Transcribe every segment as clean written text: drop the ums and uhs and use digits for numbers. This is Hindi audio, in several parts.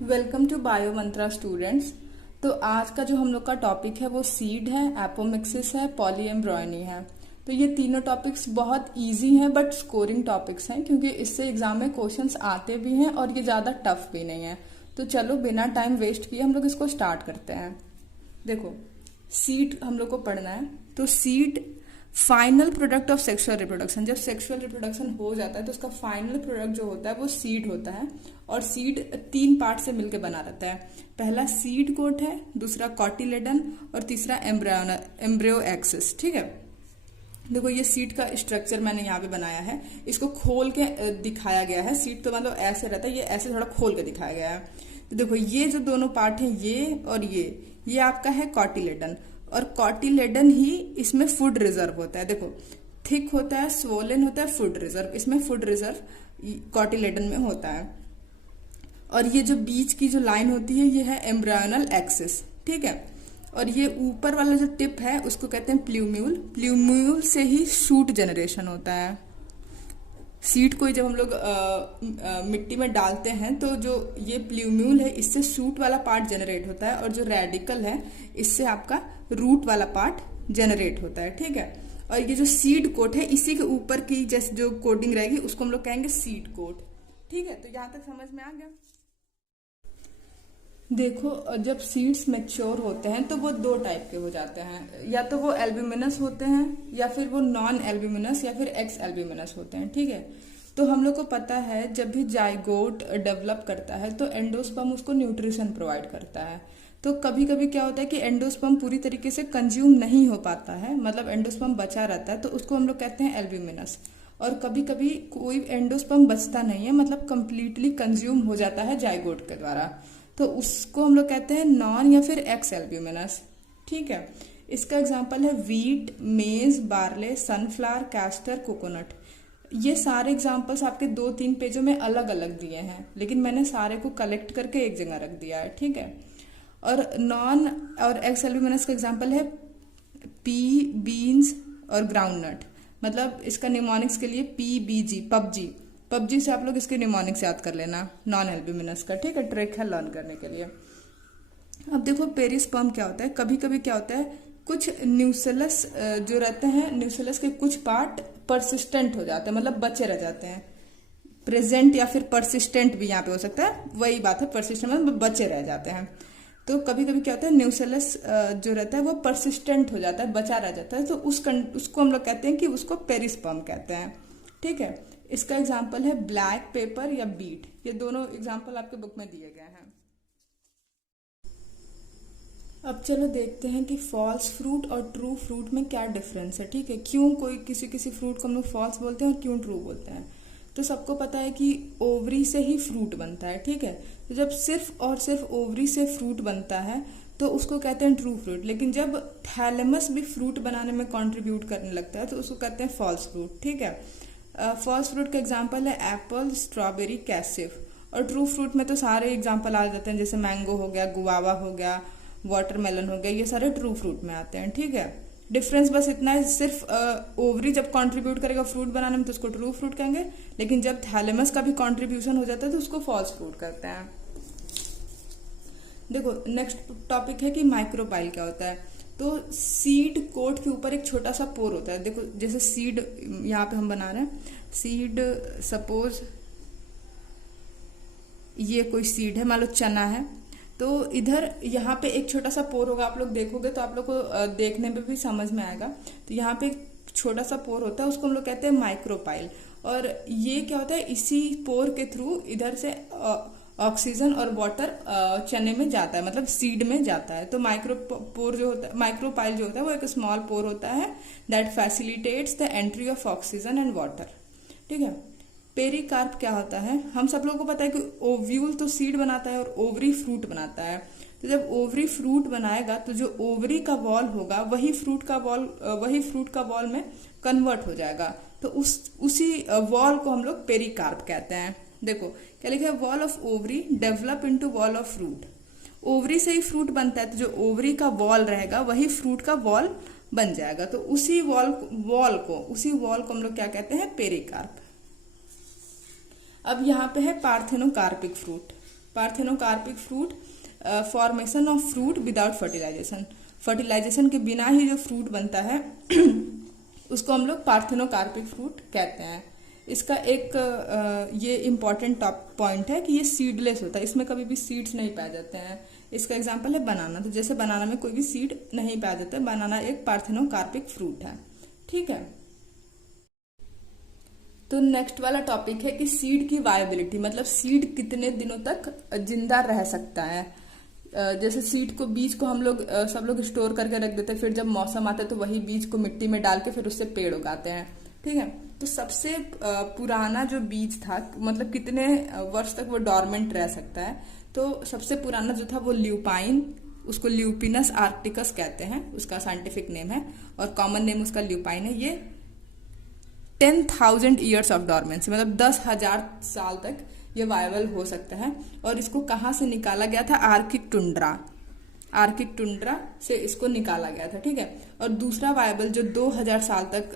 Welcome to bio Mantra students. तो आज का जो हम लोग का टॉपिक है वो सीड है, एपोमिक्सिस है, पॉलीएम्ब्रॉयनी है। तो ये तीनों टॉपिक्स बहुत इजी हैं बट स्कोरिंग टॉपिक्स हैं क्योंकि इससे एग्जाम में क्वेश्चंस आते भी हैं और ये ज़्यादा टफ भी नहीं है। तो चलो बिना टाइम वेस्ट किए हम लोग इसको स्टार्ट करते हैं। देखो, सीड हम लोग को पढ़ना है। तो seed final product of sexual reproduction, जब सेक्सुअल रिप्रोडक्शन हो जाता है तो उसका फाइनल प्रोडक्ट जो होता है वो सीड होता है। और सीड 3 पार्ट से मिलकर बना रहता है। पहला सीड कोट है, दूसरा कॉटिलेडन और तीसरा एम्ब्रियो एक्सिस। ठीक है, देखो ये सीड का स्ट्रक्चर मैंने यहाँ पे बनाया है, इसको खोल के दिखाया गया है। सीड तो मतलब ऐसे रहता है, ये ऐसे थोड़ा खोल के दिखाया गया है। तो देखो ये जो दोनों पार्ट हैं, ये और ये आपका है कॉटिलेडन, और कॉटिलेडन ही इसमें फूड रिजर्व होता है। देखो थिक होता है, स्वोलन होता है, फूड रिजर्व, इसमें फूड रिजर्व कॉटिलेडन में होता है। और ये जो बीच की जो लाइन होती है ये है एम्ब्रायोनल एक्सिस। ठीक है, और ये ऊपर वाला जो टिप है उसको कहते हैं प्ल्यूम्यूल। प्ल्यूम्यूल से ही शूट जनरेशन होता है। सीड को जब हम लोग मिट्टी में डालते हैं तो जो ये प्ल्यूम्यूल है इससे शूट वाला पार्ट जनरेट होता है, और जो रेडिकल है इससे आपका रूट वाला पार्ट जनरेट होता है। ठीक है, और ये जो सीड कोट है इसी के ऊपर की जैसे जो कोटिंग रहेगी उसको हम लोग कहेंगे सीड कोट। ठीक है, तो यहां तक समझ में आ गया। देखो, जब सीड्स मैच्योर होते हैं तो वो 2 टाइप के हो जाते हैं, या तो वो एल्ब्यूमिनस होते हैं या फिर वो नॉन एल्ब्यूमिनस या फिर एक्स एल्ब्यूमिनस होते हैं। ठीक है, तो हम लोग को पता है जब भी जाइगोट डेवलप करता है तो एंडोस्पर्म उसको न्यूट्रिशन प्रोवाइड करता है। तो कभी कभी क्या होता है कि एंडोस्पर्म पूरी तरीके से कंज्यूम नहीं हो पाता है, मतलब एंडोस्पर्म बचा रहता है, तो उसको हम लोग कहते हैं एल्ब्यूमिनस। और कभी कभी कोई एंडोस्पर्म बचता नहीं है, मतलब कंप्लीटली कंज्यूम हो जाता है जाइगोट के द्वारा, तो उसको हम लोग कहते हैं नॉन या फिर एक्स एल्ब्यूमिनस। ठीक है, इसका एग्जांपल है वीट, मेज, बार्ले, सनफ्लावर, कैस्टर, कोकोनट। ये सारे एग्जांपल्स आपके 2-3 पेजों में अलग अलग दिए हैं, लेकिन मैंने सारे को कलेक्ट करके एक जगह रख दिया है। ठीक है, और नॉन और एक्स एल्ब्यूमिनस का एग्जांपल है पी, बीन्स और ग्राउंडनट। मतलब इसका निमोनिक्स के लिए PBG, पबजी से आप लोग इसके निमोनिक्स याद कर लेना नॉन एल्ब्यूमिनस का। ठीक है, ट्रिक है लर्न करने के लिए। अब देखो पेरिस्पर्म क्या होता है, कभी कभी क्या होता है कुछ न्यूसेलस जो रहते हैं, न्यूसेलस के कुछ पार्ट परसिस्टेंट हो जाते हैं, मतलब बचे रह जाते हैं। प्रेजेंट या फिर परसिस्टेंट भी यहाँ पे हो सकता है, वही बात है, परसिस्टेंट मतलब बचे रह जाते हैं। तो कभी कभी क्या होता है न्यूसेलस जो रहता है वो परसिस्टेंट हो जाता है, बचा रह जाता है, तो उसको हम लोग कहते हैं कि उसको पेरिस्पर्म कहते हैं। ठीक है, इसका एग्जाम्पल है ब्लैक पेपर या बीट। ये दोनों एग्जाम्पल आपके बुक में दिए गए हैं। अब चलो देखते हैं कि फॉल्स फ्रूट और ट्रू फ्रूट में क्या डिफरेंस है। ठीक है, क्यों कोई किसी फ्रूट को हम लोग फॉल्स बोलते हैं और क्यों ट्रू बोलते हैं। तो सबको पता है कि ओवरी से ही फ्रूट बनता है। ठीक है, तो जब सिर्फ और सिर्फ ओवरी से फ्रूट बनता है तो उसको कहते हैं ट्रू फ्रूट, लेकिन जब थैलेमस भी फ्रूट बनाने में कंट्रीब्यूट करने लगता है तो उसको कहते हैं फॉल्स फ्रूट। ठीक है, फॉल्स फ्रूट का एग्जांपल है एप्पल, स्ट्रॉबेरी, कैसिव। और ट्रू फ्रूट में तो सारे एग्जांपल आ जाते हैं, जैसे मैंगो हो गया, गुआवा हो गया, वाटरमेलन हो गया, ये सारे ट्रू फ्रूट में आते हैं। ठीक है, डिफरेंस बस इतना है, सिर्फ ओवरी जब कंट्रीब्यूट करेगा फ्रूट बनाने में तो उसको ट्रू फ्रूट कहेंगे, लेकिन जब थैलेमस का भी कंट्रीब्यूशन हो जाता है तो उसको फॉल्स फ्रूट करते हैं। देखो नेक्स्ट टॉपिक है कि माइक्रोपाइल क्या होता है। तो सीड कोट के ऊपर एक छोटा सा पोर होता है। देखो जैसे सीड यहाँ पे हम बना रहे हैं, सीड सपोज ये कोई सीड है, मान लो चना है, तो इधर यहाँ पे एक छोटा सा पोर होगा, आप लोग देखोगे तो आप लोग को देखने में भी समझ में आएगा। तो यहाँ पे एक छोटा सा पोर होता है, उसको हम लोग कहते हैं माइक्रोपाइल। और ये क्या होता है, इसी पोर के थ्रू इधर से ऑक्सीजन और वाटर चने में जाता है, मतलब सीड में जाता है। तो माइक्रोपाइल जो होता है वो एक स्मॉल पोर होता है that facilitates the entry of oxygen and water. ठीक है, पेरिकार्प क्या होता है, हम सब लोगों को पता है कि ओव्यूल तो सीड बनाता है और ओवरी फ्रूट बनाता है। तो जब ओवरी फ्रूट बनाएगा तो जो ओवरी का वॉल होगा वही फ्रूट का वॉल में कन्वर्ट हो जाएगा, तो उसी वॉल को हम लोग पेरिकार्प कहते हैं। देखो क्या लिखा है, wall of ovary develop into wall of fruit. Ovary से ही फ्रूट बनता है, तो जो ओवरी का वॉल रहेगा वही फ्रूट का वॉल बन जाएगा, तो उसी वॉल को हम लोग क्या कहते हैं, पेरिकार्प। अब यहाँ पे है parthenocarpic fruit. Parthenocarpic fruit, formation of fruit without fertilization, fertilization के बिना ही जो फ्रूट बनता है उसको हम लोग पार्थेनोकार्पिक फ्रूट कहते हैं। इसका एक ये इम्पॉर्टेंट टॉप पॉइंट है कि ये सीडलेस होता है, इसमें कभी भी सीड्स नहीं पाए जाते हैं। इसका एग्जांपल है बनाना, तो जैसे बनाना में कोई भी सीड नहीं पाया जाता है, बनाना एक पार्थेनोकार्पिक फ्रूट है। ठीक है, तो नेक्स्ट वाला टॉपिक है कि सीड की वायबिलिटी, मतलब सीड कितने दिनों तक जिंदा रह सकता है। जैसे सीड को, बीज को हम लोग सब लोग स्टोर करके रख देते हैं, फिर जब मौसम आता है तो वही बीज को मिट्टी में डाल के फिर उससे पेड़ उगाते हैं। ठीक है, तो सबसे पुराना जो बीज था, मतलब कितने वर्ष तक वो डॉर्मेंट रह सकता है, तो सबसे पुराना जो था वो ल्यूपाइन, उसको ल्यूपिनस आर्क्टिकस कहते हैं, उसका साइंटिफिक नेम है, और कॉमन नेम उसका ल्यूपाइन है। ये 10,000 ईयर्स ऑफ डॉर्मेंसी, मतलब 10,000 साल तक ये वायबल हो सकता है। और इसको कहाँ से निकाला गया था? आर्कटिक टुंड्रा से इसको निकाला गया था। ठीक है, और दूसरा वायबल जो 2,000 साल तक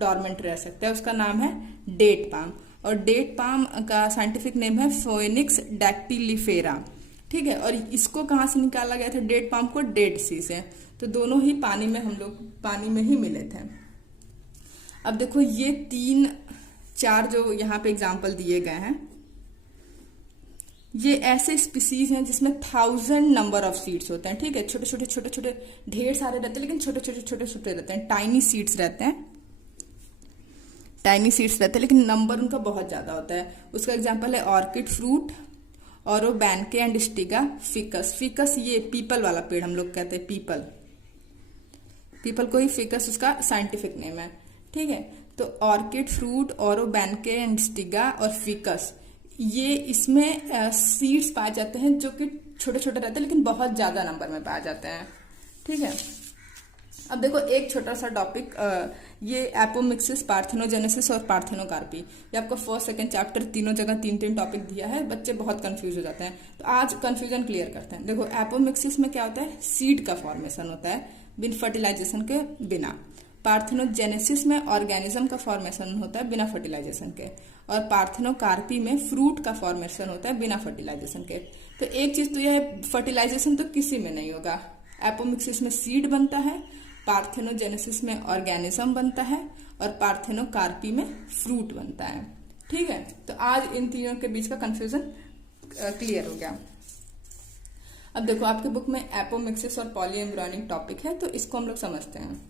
डॉर्मेंट रह सकता है उसका नाम है डेट पाम, और डेट पाम का साइंटिफिक नेम है फोएनिक्स डैक्टिलिफेरा। ठीक है, और इसको कहाँ से निकाला गया था? डेट पाम को डेड सी से। तो दोनों ही पानी में, हम लोग पानी में ही मिले थे। अब देखो ये 3-4 जो यहाँ पे एग्जाम्पल दिए गए हैं, ये ऐसे स्पीसीज हैं जिसमें 1000 नंबर ऑफ सीड्स होते हैं। ठीक है, छोटे छोटे ढेर सारे रहते हैं, लेकिन छोटे छोटे रहते हैं, टाइनी सीड्स रहते हैं, लेकिन नंबर उनका बहुत ज्यादा होता है। उसका एग्जांपल है orchid fruit, orobanche and striga ficus. Ficus ये पीपल वाला पेड़ हम लोग कहते हैं, पीपल को ही फिकस उसका साइंटिफिक नेम है। ठीक है, तो orchid fruit, orobanche and striga और फिकस, ये इसमें सीड्स पाए जाते हैं जो कि छोटे छोटे रहते हैं लेकिन बहुत ज्यादा नंबर में पाए जाते हैं। ठीक है, अब देखो एक छोटा सा टॉपिक, ये एपोमिक्सिस, पार्थेनोजेनेसिस और पार्थेनोकार्पी, ये आपका फर्स्ट सेकंड चैप्टर तीनों जगह 3-3 टॉपिक दिया है। बच्चे बहुत कंफ्यूज हो जाते हैं, तो आज कंफ्यूजन क्लियर करते हैं। देखो एपोमिक्सिस में क्या होता है? सीड का फॉर्मेशन होता है बिन फर्टिलाइजेशन के बिना। पार्थेनोजेनेसिस में ऑर्गेनिज्म का फॉर्मेशन होता है बिना फर्टिलाइजेशन के, और पार्थेनोकार्पी में फ्रूट का फॉर्मेशन होता है बिना फर्टिलाइजेशन के। तो एक चीज तो यह है, फर्टिलाइजेशन तो किसी में नहीं होगा। एपोमिक्सिस में सीड बनता है, पार्थेनोजेनेसिस में ऑर्गेनिज्म बनता है, और पार्थेनोकार्पी में फ्रूट बनता है। ठीक है, तो आज इन तीनों के बीच का कंफ्यूजन क्लियर हो गया। अब देखो आपके बुक में एपोमिक्सिस और पॉलीएम्ब्रियोनिक टॉपिक है, तो इसको हम लोग समझते हैं।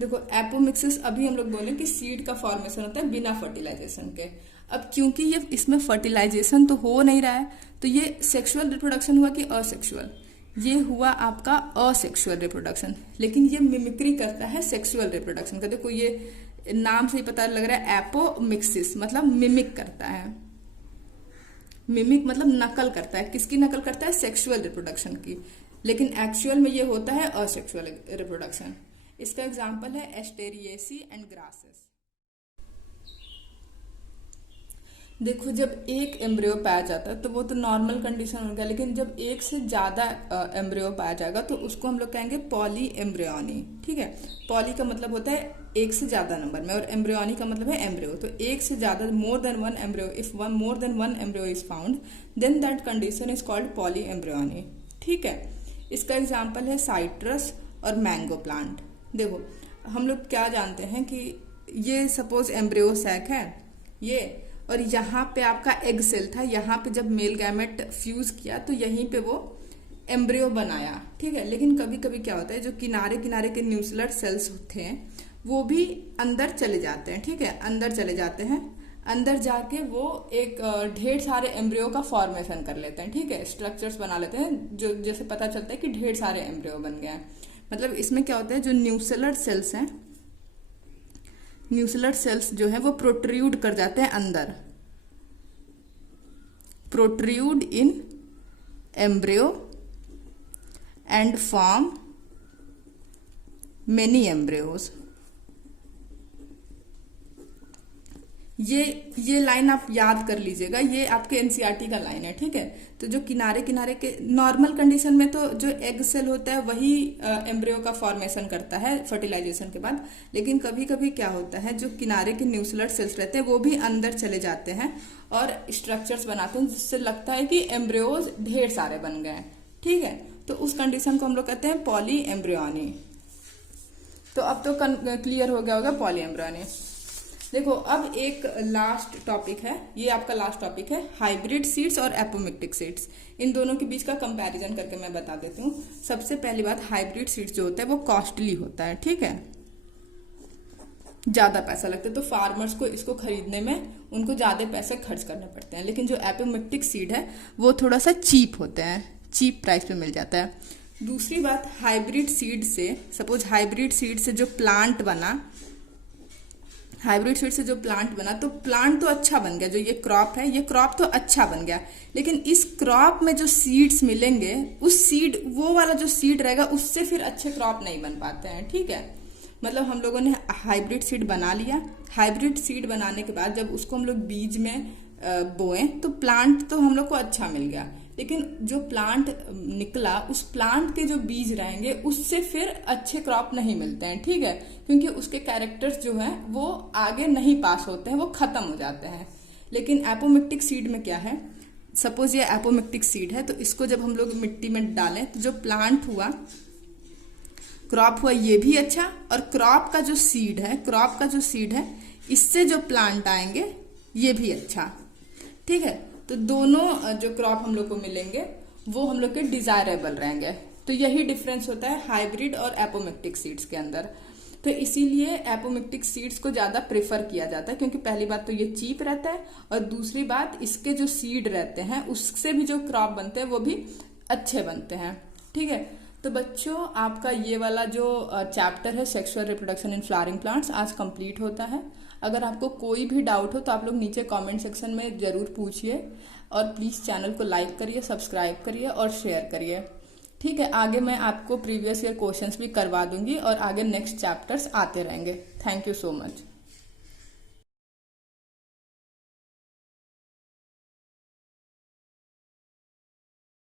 देखो एपोमिक्सिस, अभी हम लोग बोले कि सीड का फॉर्मेशन होता है बिना फर्टिलाइजेशन के। अब क्योंकि ये इसमें फर्टिलाइजेशन तो हो नहीं रहा है, तो ये सेक्सुअल रिप्रोडक्शन हुआ कि असेक्सुअल? ये हुआ आपका असेक्सुअल रिप्रोडक्शन, लेकिन ये मिमिक्री करता है सेक्सुअल रिप्रोडक्शन का। देखो ये नाम से ही पता लग रहा है, एपोमिक्सिस मतलब मिमिक करता है। मिमिक मतलब नकल करता है, किसकी नकल करता है? सेक्सुअल रिप्रोडक्शन की, लेकिन एक्चुअल में ये होता है असेक्सुअल रिप्रोडक्शन। इसका एग्जाम्पल है एस्टेरिएसी एंड ग्रासेस। देखो जब एक एम्ब्रियो पाया जाता है तो वो तो नॉर्मल कंडीशन हो गया, लेकिन जब एक से ज्यादा एम्ब्रियो पाया जाएगा तो उसको हम लोग कहेंगे पॉली एम्ब्रियोनी। ठीक है, पॉली का मतलब होता है एक से ज्यादा नंबर में, और एम्ब्रियोनी का मतलब है एम्ब्रियो। तो एक से ज्यादा, more than one embryo, if more than one embryo is found then that condition is called polyembryony. ठीक है, इसका एग्जाम्पल है साइट्रस और मैंगो प्लांट। देखो हम लोग क्या जानते हैं कि ये सपोज एम्ब्रियो सैक है ये, और यहाँ पे आपका एग सेल था, यहाँ पे जब मेल गैमेट फ्यूज किया तो यहीं पे वो एम्ब्रियो बनाया। ठीक है, लेकिन कभी कभी क्या होता है, जो किनारे किनारे के न्यूक्लियर सेल्स होते हैं वो भी अंदर चले जाते हैं। ठीक है, अंदर चले जाते हैं, अंदर जाके वो एक ढेर सारे एम्ब्रियो का फॉर्मेशन कर लेते हैं। ठीक है, स्ट्रक्चर्स बना लेते हैं, जो जैसे पता चलता है कि ढेर सारे एम्ब्रियो बन गए हैं। मतलब इसमें क्या होता है, जो न्यूक्लियर सेल्स हैं, न्यूक्लियर सेल्स जो है वो प्रोट्रूड कर जाते हैं अंदर, protrude in embryo and form many embryos. ये लाइन आप याद कर लीजिएगा, ये आपके एनसीईआरटी का लाइन है, ठीक है। तो जो किनारे किनारे के नॉर्मल कंडीशन में तो जो एग सेल होता है वही एम्ब्रियो का फॉर्मेशन करता है फर्टिलाइजेशन के बाद, लेकिन कभी कभी क्या होता है जो किनारे के न्यूक्लियर सेल्स रहते हैं वो भी अंदर चले जाते हैं और स्ट्रक्चर्स बनाते हैं, जिससे लगता है कि एम्ब्रियोज ढेर सारे बन गए हैं, ठीक है। तो उस कंडीशन को हम लोग कहते हैं पॉली एम्ब्रियोनी। तो अब तो क्लियर हो गया होगा पॉली एम्ब्रियोनी। देखो अब एक लास्ट टॉपिक है, ये आपका लास्ट टॉपिक है, हाइब्रिड सीड्स और एपोमिक्टिक सीड्स। इन दोनों के बीच का कंपैरिजन करके मैं बता देती हूँ। सबसे पहली बात, हाइब्रिड सीड्स जो होता है वो कॉस्टली होता है, ठीक है, ज्यादा पैसा लगता है, तो फार्मर्स को इसको खरीदने में उनको ज्यादा पैसे खर्च करने पड़ते हैं। लेकिन जो एपोमिक्टिक सीड है वो थोड़ा सा चीप होते हैं, चीप प्राइस पे मिल जाता है। दूसरी बात, हाइब्रिड सीड से, सपोज हाइब्रिड सीड से जो प्लांट बना, हाइब्रिड सीड से जो प्लांट बना, तो प्लांट तो अच्छा बन गया, जो ये क्रॉप है ये क्रॉप तो अच्छा बन गया, लेकिन इस क्रॉप में जो सीड्स मिलेंगे, उस सीड, वो वाला जो सीड रहेगा उससे फिर अच्छे क्रॉप नहीं बन पाते हैं, ठीक है। मतलब हम लोगों ने हाइब्रिड सीड बना लिया, हाइब्रिड सीड बनाने के बाद जब उसको हम लोग बीज में बोए तो प्लांट तो हम लोग को अच्छा मिल गया, लेकिन जो प्लांट निकला उस प्लांट के जो बीज रहेंगे उससे फिर अच्छे क्रॉप नहीं मिलते हैं, ठीक है, क्योंकि उसके कैरेक्टर्स जो हैं वो आगे नहीं पास होते हैं, वो खत्म हो जाते हैं। लेकिन एपोमिक्टिक सीड में क्या है, सपोज ये एपोमिक्टिक सीड है, तो इसको जब हम लोग मिट्टी में डालें तो जो प्लांट हुआ, क्रॉप हुआ, ये भी अच्छा, और क्रॉप का जो सीड है, क्रॉप का जो सीड है इससे जो प्लांट आएंगे ये भी अच्छा, ठीक है। तो दोनों जो क्रॉप हम लोग को मिलेंगे वो हम लोग के डिजायरेबल रहेंगे। तो यही डिफरेंस होता है हाइब्रिड और एपोमिक्टिक सीड्स के अंदर। तो इसीलिए एपोमिक्टिक सीड्स को ज्यादा प्रेफर किया जाता है, क्योंकि पहली बात तो ये चीप रहता है, और दूसरी बात इसके जो सीड रहते हैं उससे भी जो क्रॉप बनते हैं वो भी अच्छे बनते हैं, ठीक है। तो बच्चों आपका ये वाला जो चैप्टर है sexual reproduction in flowering plants आज कंप्लीट होता है। अगर आपको कोई भी डाउट हो तो आप लोग नीचे कमेंट सेक्शन में जरूर पूछिए, और प्लीज़ चैनल को लाइक करिए, सब्सक्राइब करिए और शेयर करिए, ठीक है। आगे मैं आपको प्रीवियस ईयर क्वेश्चंस भी करवा दूंगी और आगे नेक्स्ट चैप्टर्स आते रहेंगे। Thank you so much.